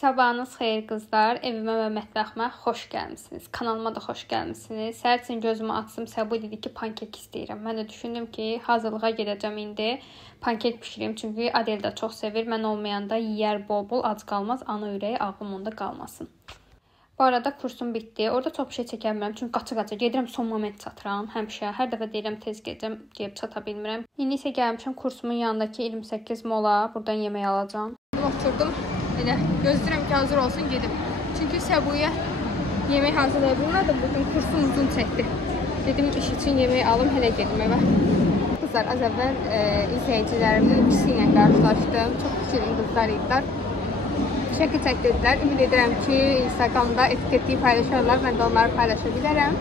Sabahınız xeyir qızlar, evimə və mətbəximə xoş gəlmisiniz. Kanalıma da xoş gəlmisiniz. Səhər üçün gözümü açdım, Səbu dedi ki, pankek istəyirəm. Mən də düşündüm ki, hazırlığa gedəcəm indi. Pankek bişireyim, çünki Adel də çox sevir. Mən olmayanda yeyər bol-bol, ac qalmaz, ana ürəyi ağlım onda qalmasın. Bu arada kursum bitdi. Orada çox bir şey çəkə bilmirəm, çünki qaça-qaça gedirəm, son moment çatıram. Həmişə, hər dəfə deyirəm tez gedəcəm, gəlib çata bilmirəm. İndi isə gəlmişəm kursumun yanındakı 28 mola. Buradan yemək alacağam. Oturdum. Elə gözləyirəm ki, hazır olsun, gedim. Çünki Səbuya yemək hazırlaya bilmədim. Bugün kursum uzun çəkdi. Dedim, iş üçün yemək alım, hələ gedim evə. Qızlar, az əvvəl izləyicilərimin ikisi ilə qarşılaşdım. Çox şirin qızlar idilər. Şəkil çəkdirdilər. Ümid edirəm ki, Instagramda etiketliyi paylaşarlar. Mən də onları paylaşa bilərəm.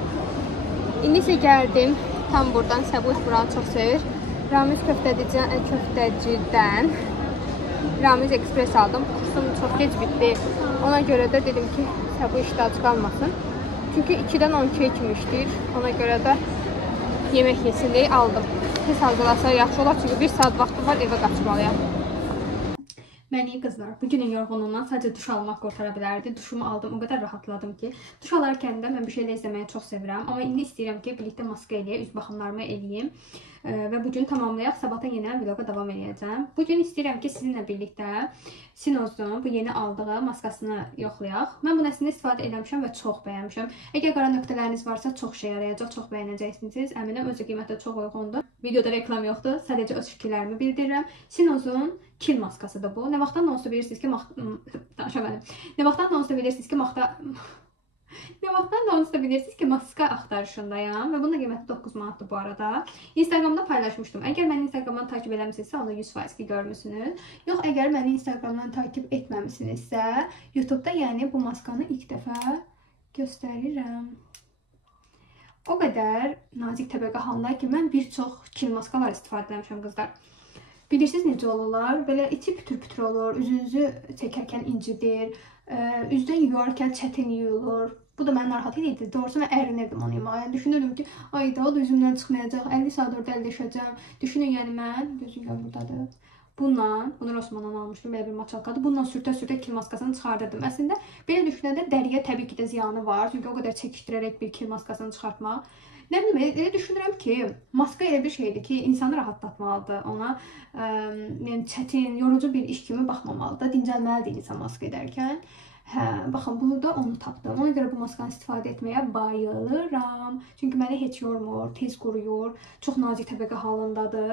İndi isə gəldim. Tam buradan Səbuya buranı çox sevir. Ramiz köftəcidən Ramiz Express aldım. Kursum çox gec bitdi. Ona görə də dedim ki, Səbu işdə ac qalmasın. Çünki 2-dən 12-yə kimi işləyir. Ona görə də yemək yesin deyə aldım. Tez hazırlasa yaxşı olar, çünki 1 saat vaxtım var, evə qaçmalıyam. Məni qızlar, bugünün yorğunluğundan sadəcə duş almaq qurtara bilərdi. Duşumu aldım, o qədər rahatladım ki. Duş alarkən də mən bir şeylə izləməyi çox sevirəm. Amma indi istəyirəm ki, birlikdə maska eləyək, üz baxımlarımı eləyim. Və bugün tamamlayaq, sabahdan yenə vloga davam edəcəm. Bugün istəyirəm ki, sizinlə birlikdə Sinozun bu yeni aldığı maskasını yoxlayaq. Mən bunu əslində istifadə eləmişəm və çox bəyənmişəm. Əgər qara nöqtələriniz varsa, çox şey yarayacaq, çox bəyənəcəksiniz. Əminəm, özü qiymətə çox uyğundur. Videoda reklam yoxdur, sadəcə öz fikirlərimi bildirirəm. Sinozun kil maskasıdır bu. Nə vaxtdan onsuz bilirsiniz ki, maska axtarışındayam və bunun da qiyməti 9 manatdır bu arada. Instagramda paylaşmışdım. Əgər məni Instagramdan takip eləmisinizsə, onda 100% ki görmüsünüz. Yox, əgər məni Instagramdan takip etməmisinizsə, YouTube'da yəni bu maskanı ilk dəfə göstərirəm. O qədər nazik təbəqə halında ki, mən bir çox kil maskalar istifadə etmişəm qızlar. Bilirsiniz necə olurlar? Belə içi pütür-pütür olur, üzünüzü çəkərkən incidir, üzdən yuyarkən çətin yuyulur. Bu da məni narahat edirdi. Doğrusu mən ərinirdim onu yemağa. Yəni düşünürdüm ki, ay da üzümdən çıxmayacaq, 50 saat orada əlləşəcəm. Düşünün, yəni mən, gözüm gör buradadır. Bunu Rosmandan almışdım, belə bir maçalkadır. Bununla sürtə-sürtə kil maskasını çıxardırdım. Əslində, belə düşünəndə dəriyə təbii ki də ziyanı var. Çünki o qədər çəkişdirərək bir kil maskasını çıxartmaq. Nə bilim, elə düşünürəm ki, maska elə bir şeydir ki, insanı rahatlatmalıdır. Ona yəni, çətin, yorucu bir iş kimi baxmamalıdır. Dincəlməlidir insan maska edərkən. Hə, baxın, bunu da onu tapdım. Ona görə bu maskanı istifadə etməyə bayılıram. Çünki məni heç yormur, tez quruyur, çox nazik təbəqə halındadır.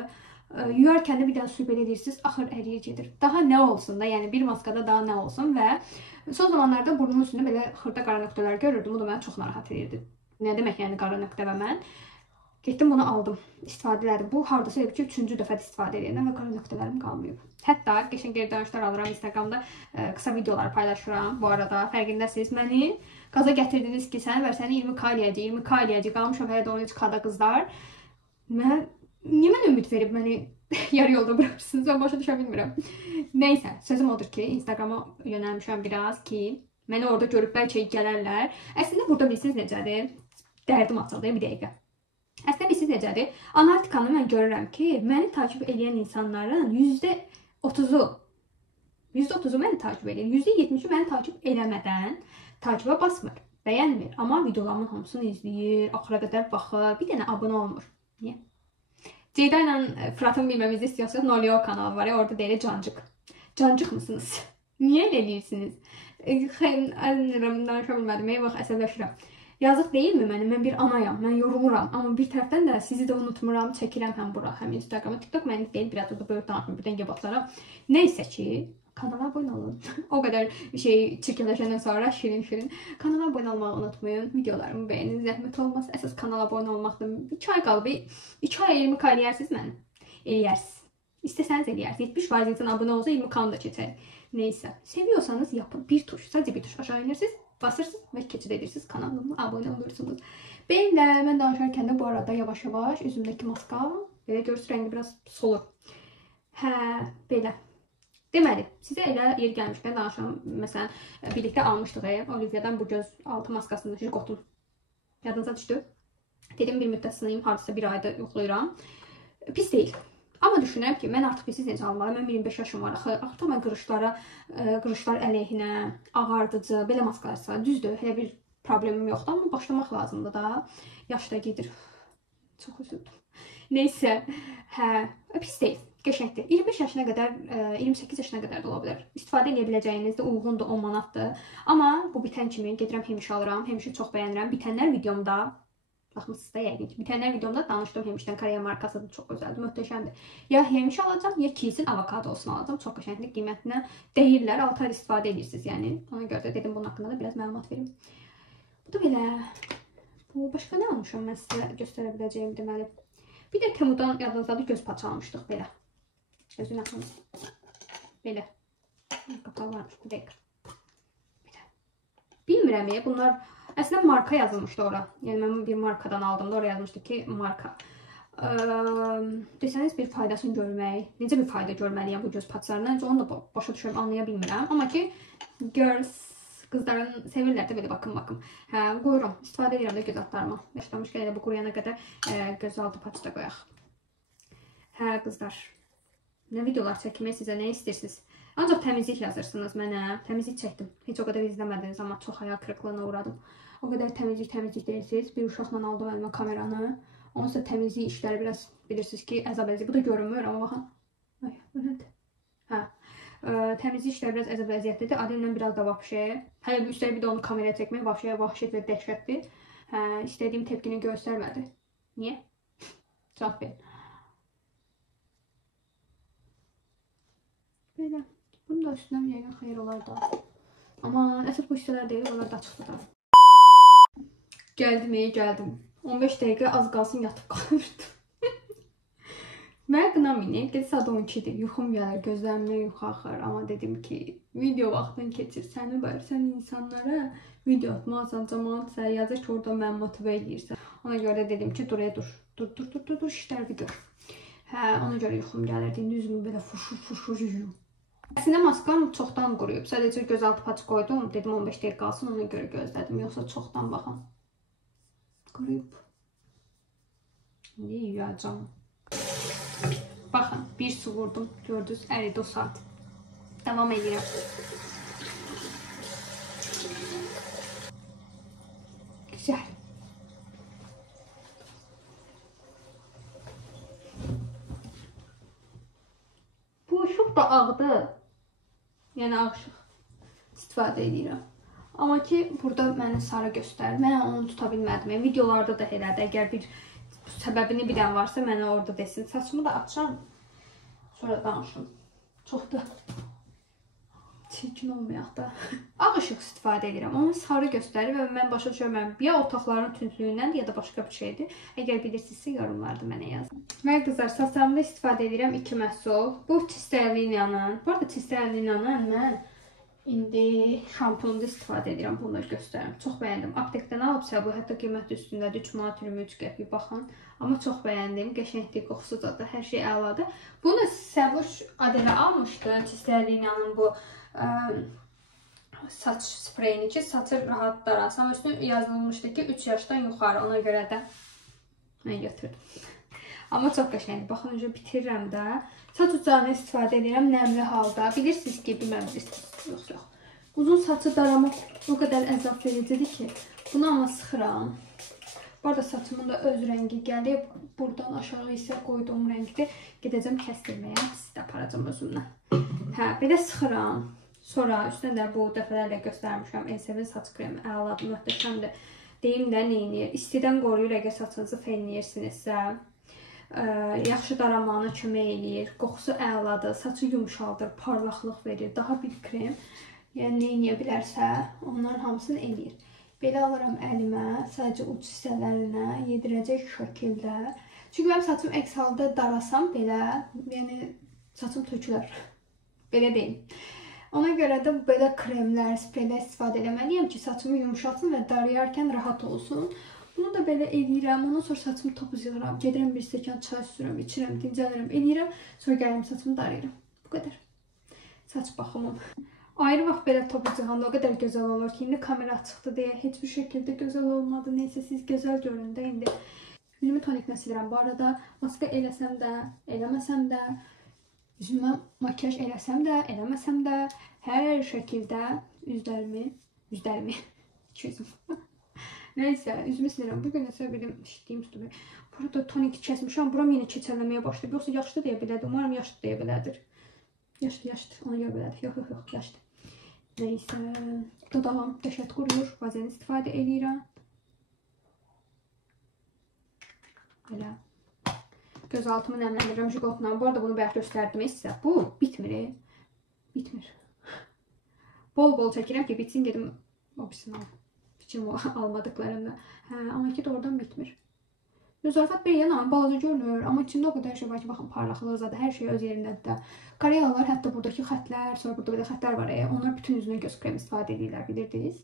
Yuyarkən də bir dənə su belə edirsiniz, axır əriyə gedir. Daha nə olsun da, yəni bir maskada daha nə olsun və son zamanlarda burnumun üstündə belə xırda qara nöqtələr görürdüm. Bu da mənə çox narahat edirdi. Nə demək yəni qara nöqtə və mən getdim bunu aldım, istifadə elədim. Bu hardasa elə ki 3-cü dəfə istifadə edirəm və qara nöqtələrim qalmayıb. Hətta qəşəng geri dönüşlər alıram, Instagramda qısa videolar paylaşıram. Bu arada fərqindəsiniz, məni qaza gətirdiniz ki, səni 20k eləyəcək, qalmışam hələ də 13k'da qızlar. Niyə mənə ümid verib məni yarı yolda bırakırsınız, mən başa düşə bilmirəm. Neysə, sözüm odur ki, Instagrama yönəlmişəm biraz ki, məni orada görüb bəlkə gələrlər. Əslində burada bilirsiniz necədir? Dərdim açıldı, bir dəqiqə. Əslində bilirsiniz necədir? Analitikanı mən görürəm ki, məni takip edən insanların %30'u məni takip edir. %70'i məni takip eləmədən takibə basmır, bəyənmir. Amma videolarımın hamısını izləyir, axıra qədər baxır, bir dənə abunə olmur. Niyə? Ceyda ilə Fıratın bilməmizi istəyirsiniz, Nolio kanalı var ya, orada deyil Cancıq. Cancıq mısınız? Niyə elə eləyirsiniz? Danışa bilmədim, eyvah, əsəbləşirəm. Yazıq deyilmi mənim? Mən bir anayam, mən yoruluram. Amma bir tərəfdən də sizi də unutmuram, çəkirəm həm bura, həm Instagrama. TikTok mənlik deyil, biraz da böyük danışmır, birdən gəb atıram. Neysə ki, kanala abunə olun. O qədər şey çirkələşəndən sonra şirin-şirin. Kanala abunə olmağı unutmayın, videolarımı bəyənin, zəhmət olmaz. Əsas kanala abunə olmaqdır. 2 ay qalıb, 2 ay 20k eləyərsiniz mənə. Eləyərsiniz. İstəsəniz eləyərsiniz. 70% insan abunə olsa 20k'ını da keçər. Neysə, seviyorsanız yapın. Bir tuş, sadəcə bir tuş aşağı inirsiniz. Basırsınız və keçid edirsiniz, kanalıma abunə olursunuz. Belə, mən danışarkən də bu arada yavaş-yavaş üzümdəki maska, belə görürsünüz, rəngi biraz solur. Hə, belə. Deməli, sizə elə yer gəlmişkən danışam. Məsələn, birlikdə almışdıq, Olivia'dan bu göz altı maskasını, Jigotun. Yadınıza düşdü. Dedim bir müddət sınayım, hardasa bir ayda yoxlayıram. Pis deyil. Amma düşünürəm ki, mən artıq bilsiz necə almalıyam. Mən 25 yaşım var axı. Artıq mən qırışlar əleyhinə, ağardıcı, belə maskalar düzdür. Elə bir problemim yoxdur, amma başlamaq lazımdır da. Yaş da gedir. Çox üzüldüm. Neysə, hə, pis deyil. Qəşəngdir. 25 yaşına qədər, 28 yaşına qədər də ola bilər. İstifadə edə biləcəyiniz də uyğundur, 10 manatdır. Amma bu bitən kimi gedirəm Hemiş alıram. Hemişi çox bəyənirəm. Bitənlər videomda, baxmısınız da yəqin ki, bitənlər videomda danışdım Hemişdən. Koreya markasıdır, çox gözəldir, möhtəşəmdir. Ya Hemiş alacağam, ya Kiehl'in avokadosunu alacağım. Çox qəşəngdir, qiymətinə deyirlər. 6 ay istifadə edirsiniz, yəni. Ona görə də dedim bunun haqqında da biraz məlumat verim. Bu da belə. Bu başqa nə almışam mən sizə göstərə biləcəyim deməli. Bir də Temu'dan yadınızdadır göz paça almışdıq belə. Gözün yaxın. Belə. Qapağı varmış bu dəqiq. Bilmirəm ya, bunlar əslində marka yazılmışdı ora. Yəni mən bir markadan aldım da, oraya yazmışdı ki, marka. Desəniz bir faydasını görmək. Necə bir fayda görməliyəm bu göz paçlarından? Onu da başa düşürəm, anlaya bilmirəm. Amma ki, girls, qızların sevirlər də belə bakım. Hə, qoyuram. İstifadə edirəm də göz altlarıma. Yaşlamışkən elə bu quruyana qədər göz altı paç da qoyaq. Hə, qızlar. Nə videolar çəkmək sizə, nə istəyirsiniz? Ancaq təmizlik yazırsınız mənə. Təmizlik çəkdim. Heç o qədər izləmədiniz, amma çox hayal kırıklığına uğradım. O qədər təmizlik deyirsiniz. Bir uşaqla aldım əlimə kameranı. Onunsa təmizlik işləri biraz bilirsiniz ki, əzab-əziyyət. Bu da görünmür, amma baxın. Ay, bu nədir? Hə. Təmizlik işləri biraz əzab-əziyyətlidir. Adimlə biraz da vapşe. Hələ bir üstəlik bir də onu kameraya çəkmək vahşət və dəhşətdir. Hə, istədiyim tepkini göstərmədi. Niyə? Cavab verin. Belə. Bunu da üstündən yəqin xeyir olar da. Amma əsas bu hissələr deyil, onlar da açıqdır da. Gəldim. 15 dəqiqə az qalsın yatıb qalmışdım. Mən qınamayın, gecə saat 12-dir, yuxum gəlir, gözlərimdən yuxu axır. Amma dedim ki, video vaxtın keçir, sən insanlara video atmasan, cəmaat sənə yazır ki, orada mən motivə edirsən. Ona görə dedim ki, dur, işləri gör. Hə, ona görə yuxum gəlirdi, indi üzümü belə fuşur yuyum. Əslində maskam çoxdan quruyub. Sadəcə gözaltı paç qoydum. Dedim 15 dəqiqə qalsın, ona görə gözlədim. Yoxsa çoxdan baxın. Quruyub. İndi yuyacağım. Baxın, bir su vurdum. Gördünüz, əridi o saat. Davam edirəm. Güzel. Bu ışıq da ağdır. Yəni ağ ışıq istifadə edirəm. Amma ki, burada məni sarı göstərir. Mən onu tuta bilmədim. Videolarda da elədir. Əgər bir səbəbini bilən varsa, mənə orada desin. Saçımı da açam. Sonra danışım. Çox da çirkin olmayaq da. Ağ ışıq istifadə edirəm. Onu sarı göstərir və mən başa düşürəm. Ya otaqların tündlüyündəndir, ya da başqa bir şeydir. Əgər bilirsinizsə, yorumlarda mənə yazın. Mən qızlar, saçlarımda istifadə edirəm 2 məhsul. Bu Tistelinia'nın. Bu arada Tistelinia'nın mən indi şampununda istifadə edirəm. Bunu da göstərirəm. Çox bəyəndim. Aptekdən alıbsa bu, hətta qiyməti üstündədir. 3 manat 23 qəpik, baxın. Amma çox bəyəndim. Qəşəngdir, qoxusu da, hər şey əladır. Bunu Səbuş Adələ almışdı. Tistelinia'nın bu saç spreyini ki, saçı rahat daralsın. Üstüne yazılmışdı ki 3 yaşdan yuxarı, ona görə də mən götürdüm. Amma çox qəşəngdir. Baxın, önce bitirirəm də. Saç ucağını istifadə edirəm nəmli halda. Bilirsiniz ki, bilirsiniz. Yox. Uzun saçı daramaq o qədər əzab vericidir ki, bunu amma sıxıram. Bu arada saçımın da öz rəngi gəlib. Buradan aşağı isə qoyduğum rəngdir. Gedəcəm kəsdirməyə, sizi də aparacam özümdən. Hə, belə sıxıram. Sonra üstündə də bu dəfələrlə göstərmişəm. Elsevin saç kremi əladır, möhtəşəmdir. Deyim də neyinir? İstidən qoruyur, əgər saçınızı fenləyirsinizsə. Yaxşı daranmağına kömək eləyir. Qoxusu əladır, saçı yumşaldır, parlaqlıq verir. Daha bir krem, yəni neyinə bilərsə, onların hamısını eləyir. Belə alıram əlimə, sadəcə uc hissələrinə yedirəcək şəkildə. Çünki mənim saçım əks halda darasam belə, yəni saçım tökülər. Belə deyim. Ona görə də belə kremlər, spreylər istifadə eləməliyəm ki, saçımı yumşalsın və darayarkən rahat olsun. Bunu da belə eləyirəm, ondan sonra saçımı topuz yığıram, gedirəm bir stəkan çay sürürəm, içirəm, dincəlirəm, eləyirəm, sonra gəlirəm saçımı darayıram. Bu qədər. Saç baxımım. Ayrı vaxt belə topuz yığanda o qədər gözəl olur ki, indi kamera açıqdır deyə heç bir şəkildə gözəl olmadı. Neysə, siz gözəl görün də indi. Üzümü toniklə silirəm. Bu arada maska eləsəm də, eləməsəm də, üzümə makyaj eləsəm də, eləməsəm də, hər şəkildə üzlərimi 2 üzüm. Neysə, üzümü silirəm. Bugün nəsə bildim, işləyim üstümü. Burada tonik kəsmişəm. Buram yenə keçərləməyə başlayıb. Yoxsa yaşlı deyə bilədir. Umarım yaşlı deyə bilədir. Yaşlı. Ona görə belədir. Yox, yaşlı. Neysə. Dodağım qəşət quruyur. Bazen istifadə edirəm. Belə. Göz altımı nəmləndirirəm jiqotla. Bu arada bunu bayaq göstərdim sizə. Bu bitmir. Bitmir. Bol çəkirəm ki, bitsin gedim obisinə alım. Fikrim o almadıqlarımda. Amma ki, doğrudan bitmir. Zarafat bir yana balaca görünür, amma içində o qədər şey var ki, baxın, parlaqlığı zaten hər şey öz yerindədir də. Koreyalılar hətta buradakı xətlər, sonra burada belə xətlər var. Onlar bütün üzünə göz kremi istifadə edirlər, bilirdiniz.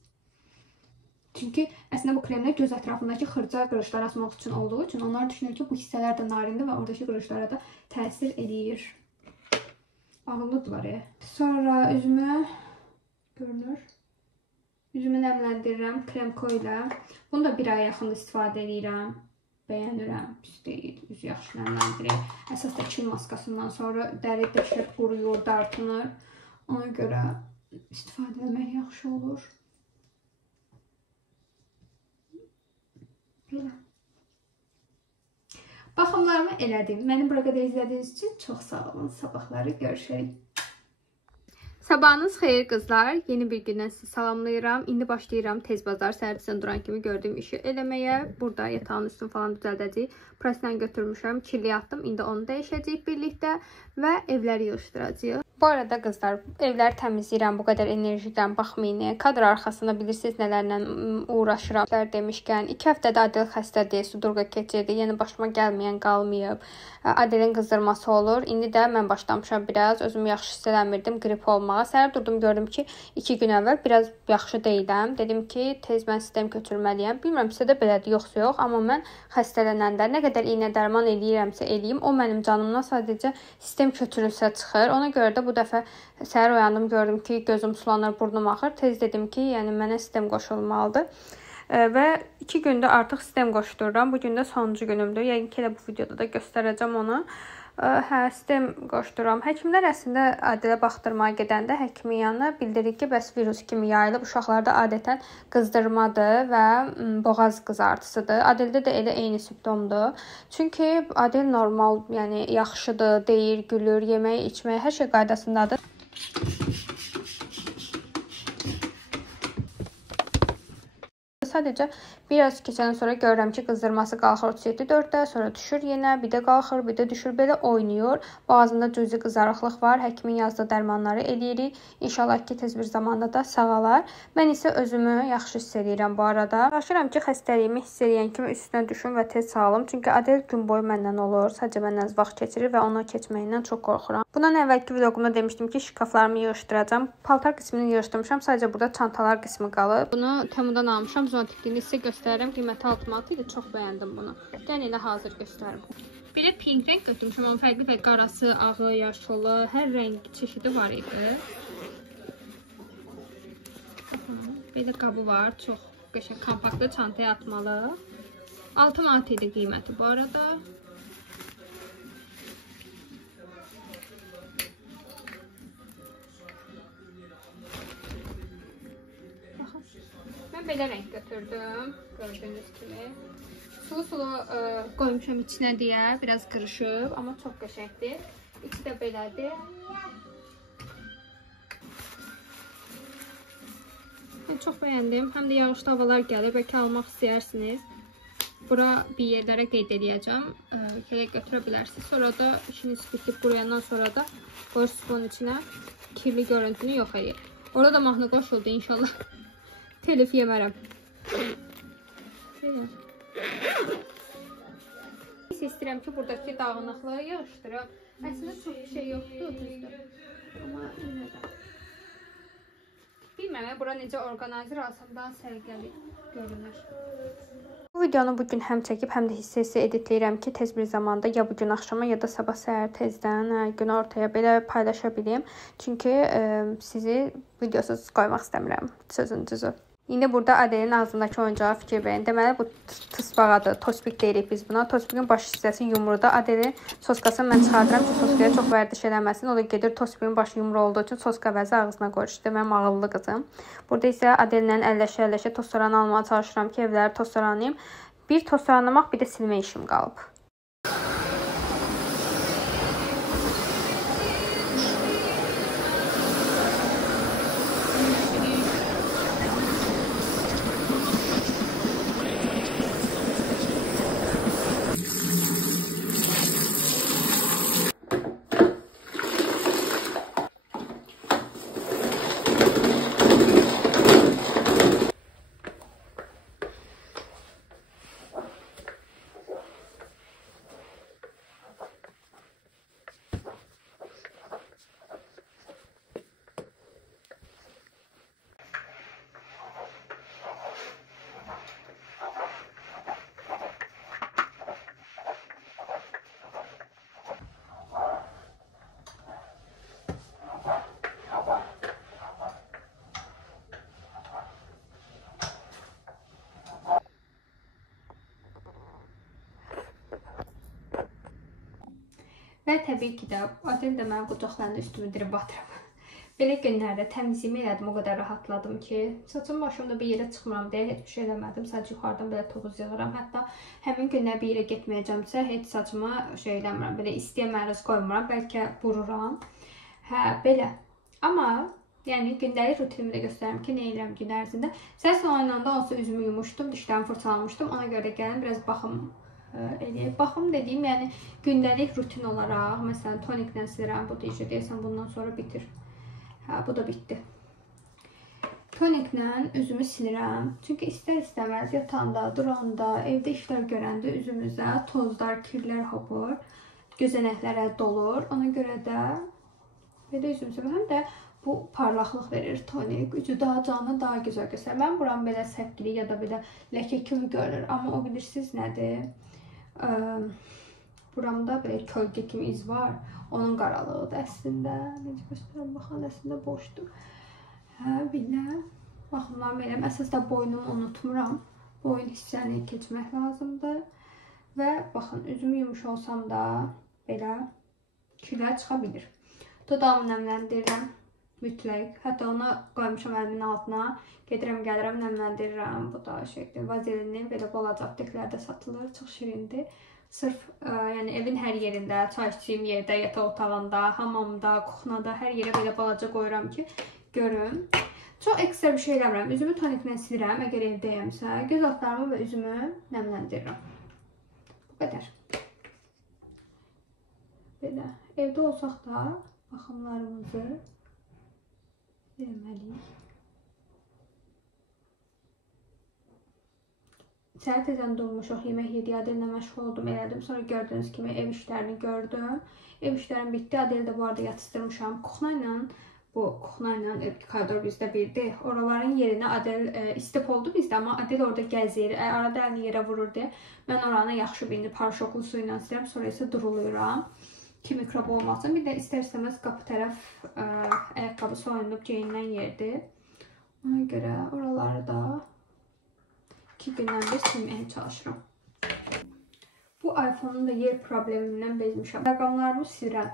Çünki əslində bu kremlər göz ətrafındakı xırca qırışları asmaq üçün olduğu üçün onlar düşünür ki, bu hissələr də narindir və oradakı qırışlara da təsir edir. Ağıllıdırlar. Sonra üzümü görünür. Üzümü nəmləndirirəm kremko ilə. Bunu da bir aya yaxında istifadə edirəm. Bəyənirəm, pis deyil, üzü yaxşı nəmləndirir. Əsas da Çin maskasından sonra dəri dəşət quruyur, dartınır. Ona görə istifadə etmək yaxşı olur. Belə. Baxımlarımı elədim. Məni bura qədər izlədiyiniz üçün çox sağ olun. Sabahları görüşərik. Sabahınız xeyir qızlar. Yeni bir gündən sizi salamlayıram. İndi başlayıram tez bazar səhərdən duran kimi gördüyüm işi eləməyə. Burada yatağın üstünü falan düzəldəcəyik. Prasdan götürmüşəm, kirli atdım. İndi onu dəyişəcəyik birlikdə və evləri yığışdıracağıq. Bu arada qızlar, evləri təmizləyirəm bu qədər enerjidən baxmayın. Kadr arxasında bilirsiniz nələrlə uğraşıram. Demişkən 2 həftədə Adel xəstədir, sudurqa keçirdi. Yəni başıma gəlməyən qalmayıb. Adelin qızdırması olur. İndi də mən başlamışam biraz. Özümü yaxşı hiss eləmirdim qrip olmağa. Səhər durdum, gördüm ki 2 gün əvvəl biraz yaxşı deyiləm. Dedim ki tez mən sistem götürməliyəm. Bilmirəm sizə də belədir yoxsa yox, amma mən xəstələnəndə nə qədər iynə dərman eləyirəmsə eləyim, o mənim canımdan sadəcə sistem götürülsə çıxır. Ona görə də bu dəfə səhər oyandım, gördüm ki gözüm sulanır, burnum axır. Tez dedim ki, yəni mənə sistem qoşulmalıdır. Və 2 gündə artıq sistem qoşdururam. Bu gün də sonuncu günümdür. Yəqin ki elə bu videoda da göstərəcəm onu. Sistem qoşdururam. Həkimlər əslində Adelə baxdırmaya gedəndə həkimin yanına bildirir ki, bəs virus kimi yayılıb. Uşaqlarda adətən qızdırmadır və boğaz qızartısıdır. Adeldə də elə eyni simptomdur. Çünki Adel normal, yəni yaxşıdır, deyir, gülür, yemək, içmək, hər şey qaydasındadır. Sadəcə biraz keçəndən sonra görürəm ki, qızdırması qalxır 37-4-də, sonra düşür yenə, bir də qalxır, bir də düşür, belə oynayır. Boğazında cüzi qızarıqlıq var. Həkimin yazdığı dərmanları eləyirik. İnşallah ki, tez bir zamanda da sağalar. Mən isə özümü yaxşı hiss edirəm bu arada. Çalışıram ki, xəstəliyimi hiss edən kimi üstünə düşüm və tez sağalım. Çünki Adel gün boyu məndən olur. Sadəcə məndən vaxt keçirir və ona keçməyindən çox qorxuram. Bundan əvvəlki vlogumda demişdim ki, şkaflarımı yığışdıracağam. Paltar qismini yığışdırmışam. Sadəcə burada çantalar qismi qalıb. Bunu Temudan almışam. Tikdiyini sizə göstərirəm. Qiyməti 66 idi. Çox bəyəndim bunu. Yəni elə hazır göstərim. Bir də pink rəng götürmüşəm. Amma fərqli qarası, ağı, yaşılı, hər rəng çeşidi var idi. Belə qabı var. Çox qəşəng, kompaktlı, çantaya atmalı. 6 manat idi qiyməti bu arada. Belə rəng götürdüm, gördüyünüz kimi. Sulu qoymuşam içinə deyə, biraz qırışıb, amma çox qəşəngdir. İçi də belədir. Mən çox bəyəndim, həm də yağışlı havalar gəlir, bəlkə almaq istəyirsiniz. Bura bir yerlərə qeyd edəcəm, belə götürə bilərsiniz. Sonra da işiniz bitib quruyandan sonra da qoyursunuz bunun içinə, kirli görüntünü yox edir. Orada da mahnı qoşuldu inşallah. Telif yemərəm. İstəyirəm ki, buradakı dağınıqlığı yığışdırım. Əslində çox bir şey yoxdur, düzdür. Amma yenə də. Bilməm, bura necə orqanayzır alsam daha səliqəli görünür. Bu videonu bugün həm çəkib, həm də hissə editləyirəm ki, tez bir zamanda ya bugün axşama ya da sabah səhər tezdən gün ortaya belə paylaşa bileyim. Çünki sizi videosuz qoymaq istəmirəm, sözün düzü. İndi burada Adelin ağzındakı oyuncağa fikir verin. Deməli bu tısbağadır. Tospik deyirik biz buna. Tospikin baş hissəsi yumruda. Adelin soskasını mən çıxardıram ki, soskaya çox vərdiş eləməsin. O da gedir tospikin başı yumru olduğu üçün soska vəzi ağzına qoyur. İşte mənim ağıllı qızım. Burada isə Adellə əlləşə-əlləşə tostoranı almağa çalışıram ki, evləri tostoranlayım. Bir tostoranlamaq, bir də silmə işim qalıb. Və təbii ki də, Adel də mənə qucaqlarında üstümü dirib batırıb. Belə günlərdə təmizliyimi elədim, o qədər rahatladım ki, saçım başımda bir yerə çıxmıram deyə heç bir şey eləmədim. Sadəcə yuxarıdan belə toz yığıram. Hətta həmin günlər bir yerə getməyəcəmsə, heç saçıma şey eləmirəm, belə istiyə məruz qoymuram, bəlkə vururam. Hə, belə. Amma, yəni gündəlik rutinimi də göstərirəm ki, nə edirəm gün ərzində. Səhər salonunda onsuz üzümü yumuşdum, dişlərimi fırçalamışdım. Ona görə də gəlin biraz baxım eləyək. Baxım dediyim, yəni gündəlik rutin olaraq, məsələn, toniklə silirəm, bu deyəcək, deyəsən bundan sonra bitir. Hə, bu da bitdi. Toniklə üzümü silirəm. Çünki istər-istəməz yatanda, duranda, evdə işlər görəndə üzümüzə tozlar, kirlər hopur, gözənəklərə dolur. Ona görə də belə üzümüzə həm də bu parlaqlıq verir tonik. Üzü daha canlı, daha gözəl göstərir. Mən buram belə səpkili ya da belə ləkə kimi görünür. Amma o bilirsiniz nədir? Buramda belə kölgə kimi iz var. Onun qaralığıdır əslində. Necə göstərəm, baxın, əslində boşdur. Hə, belə. Baxın, mən eləm. Əsasda boynumu unutmuram. Boyun hissəni keçmək lazımdır. Və baxın, üzümü yumuş olsam da belə kirlər çıxa bilir. Dodağımı nəmləndirirəm. Mütləq. Hətta onu qoymuşam əlimin altına. Gedirəm, gəlirəm, nəmləndirirəm. Bu da şeydir. Vazelinin belə balaca apteklərdə satılır. Çox şirindir. Sırf yəni evin hər yerində, çay içdiyim yerdə, yataq otağında, hamamda, kuxnada, hər yerə belə balaca qoyuram ki, görün. Çox ekstra bir şey eləmirəm. Üzümü toniklə silirəm, əgər evdəyəmsə. Göz altlarımı və üzümü nəmləndirirəm. Bu qədər. Belə. Evdə olsaq da baxımlarımızı verməliyik. Səhər tezən durmuşuq, yemək yedik, Adellə məşğul oldum, elədim. Sonra gördüyünüz kimi ev işlərini gördüm. Ev işlərim bitdi. Adel də bu arada yatışdırmışam. Kuxna ilə koridor bizdə birdir. Oraların yerinə Adel istip oldu bizdə, amma Adel orada gəzir, arada əlini yerə vurur deyə. Mən oranı yaxşı bir paraşoklu su ilə silirəm, sonra isə duruluyuram ki, mikrob olmasın. Bir də istər-istəməz qapı tərəf ayaqqabı soyunub geyinən yerdir. Ona görə oraları da 2 gündən bir silməyə çalışıram. Bu iPhone-un da yer problemindən bezmişəm. Rəqamlarımı silirəm,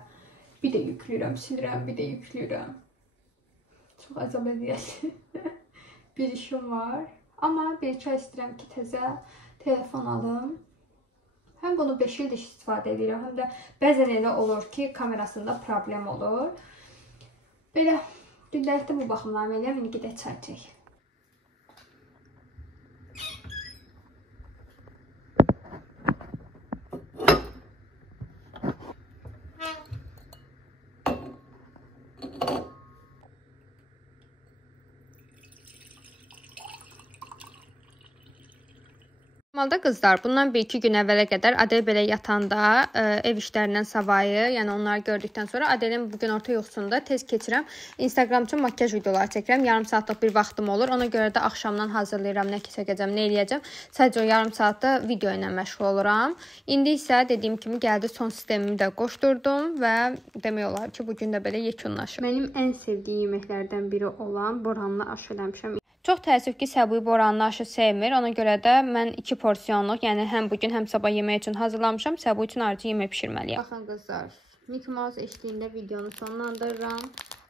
bir də yükləyirəm, silirəm, bir də yükləyirəm. Çox əzab edici bir işim var. Amma bir çay istəyirəm ki, təzə telefon alım. Həm bunu 5 ildir istifadə edirəm, həm də bəzən elə olur ki, kamerasında problem olur. Belə, gündəlikdə bu baxımlarımı eləyəm, indi gedək çay içək. Normalda qızlar, bundan 1-2 gün əvvələ qədər Adel belə yatanda ev işlərindən savayı, yəni onları gördükdən sonra Adelin bugün orta yuxusunda tez keçirəm. Instagram üçün makyaj videoları çəkirəm. Yarım saatlıq bir vaxtım olur. Ona görə də axşamdan hazırlayıram, nə çəkəcəm, nə eləyəcəm. Sadəcə o yarım saatda video ilə məşğul oluram. İndi isə dediyim kimi gəldi, son sistemimi də qoşdurdum və demək olar ki, bugün də belə yekunlaşır. Mənim ən sevdiyim yeməklərdən biri olan boranlı aş eləmişəm. Çox təəssüf ki, Səbuy Boranın aşı sevmir. Ona görə də mən 2 porsiyonluq, yəni həm bugün, həm sabah yemək üçün hazırlamışam. Səbuy üçün ayrıca yemək bişirməliyəm. Baxın qızlar, Mickey Mouse eşliyində videonu sonlandırıram.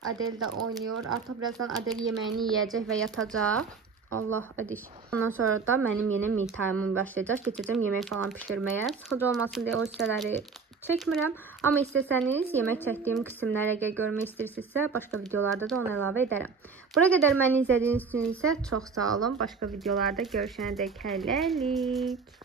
Adel də oynayır. Artıq birazdan Adel yeməyini yeyəcək və yatacaq. Allah ədik. Ondan sonra da mənim yenə me time-ım başlayacaq. Keçəcəm yemək falan bişirməyə. Sıxıcı olmasın deyə o hissələri çəkmirəm. Amma istəsəniz, yemək çəkdiyim qismləri əgər görmək istəyirsinizsə, başqa videolarda da onu əlavə edərəm. Bura qədər məni izlədiyiniz üçün isə çox sağ olun. Başqa videolarda görüşənədək hələlik.